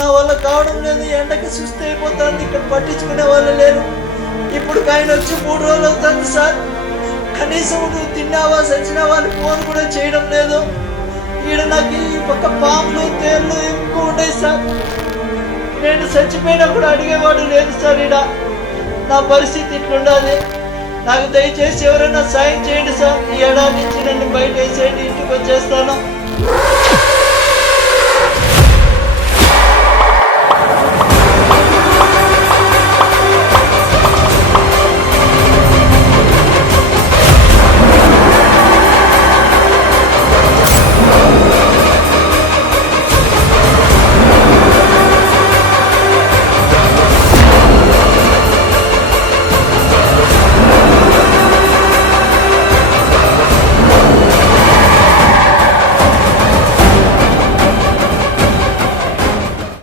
నా వల్ల కావడం లేదు, ఎండకి సుస్థి అయిపోతుంది, ఇక్కడ పట్టించుకునే వాళ్ళు లేరు. ఇప్పుడు ఆయన వచ్చి 3 రోజులు అవుతుంది సార్. కనీసం నువ్వు తిన్నావా సచ్చినావా అని ఫోన్ కూడా చేయడం లేదు. ఈడ నాకు ఈ పక్క పాములు తేళ్ళు ఎక్కువ ఉంటాయి సార్. నేను చచ్చిపోయినా కూడా అడిగేవాడు లేదు సార్. ఈడ నా పరిస్థితి ఇట్లుండాలి. నాకు దయచేసి ఎవరైనా సాయం చేయండి సార్. ఈ ఏడాది నుంచి నన్ను బయట వేసేయండి, ఇంటికి వచ్చేస్తాను.